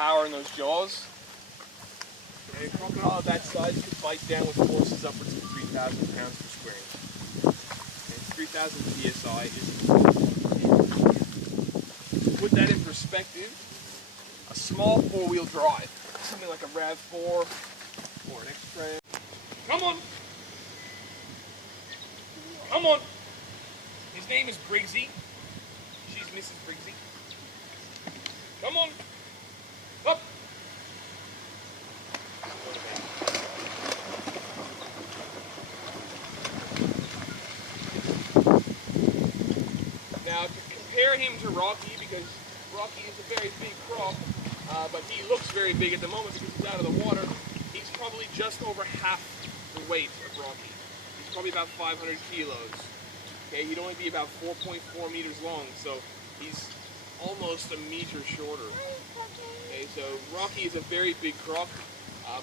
power in those jaws. And a crocodile of that size could bite down with forces upwards of 3,000 pounds per square inch. And 3,000 psi is to put that in perspective, a small four-wheel drive, something like a RAV4 or an X-Trail. Come on! Come on! His name is Briggsy. She's Mrs. Briggsy. Come on! Up! Now, to compare him to Rocky, because Rocky is a very big croc, but he looks very big at the moment because he's out of the water, he's probably just over half the weight of Rocky. He's probably about 500 kilos. Okay, he'd only be about 4.4 meters long, so he's almost a meter shorter. Okay, so Rocky is a very big croc,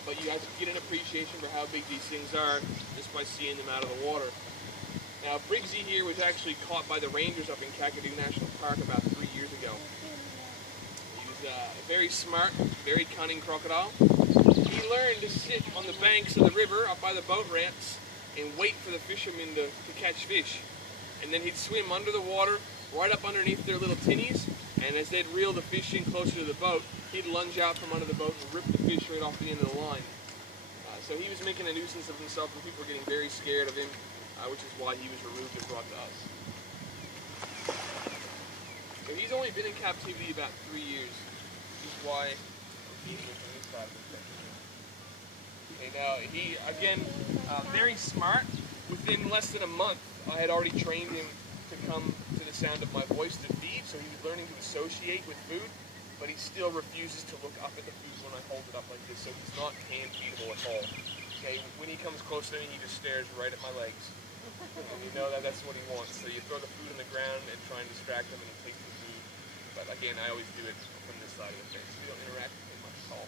but you guys get an appreciation for how big these things are just by seeing them out of the water. Now, Briggsy here was actually caught by the rangers up in Kakadu National Park about 3 years ago. He was a very smart, very cunning crocodile. He learned to sit on the banks of the river up by the boat ramps and wait for the fishermen to catch fish. And then he'd swim under the water, right up underneath their little tinnies, and as they'd reel the fish in closer to the boat, he'd lunge out from under the boat and rip the fish right off the end of the line. So he was making a nuisance of himself, and people were getting very scared of him, which is why he was removed and brought to us. So he's only been in captivity about 3 years, which is why he's from this side of the country. Okay, now he, again, very smart. Within less than a month, I had already trained him to come to the sound of my voice to feed, so he was learning to associate with food, but he still refuses to look up at the food when I hold it up like this, so he's not hand feedable at all. Okay, when he comes close to me, he just stares right at my legs. And you know that's what he wants. So you throw the food on the ground and try and distract him, and he takes the food. But again, I always do it from this side of the fence. We don't interact with him much at all.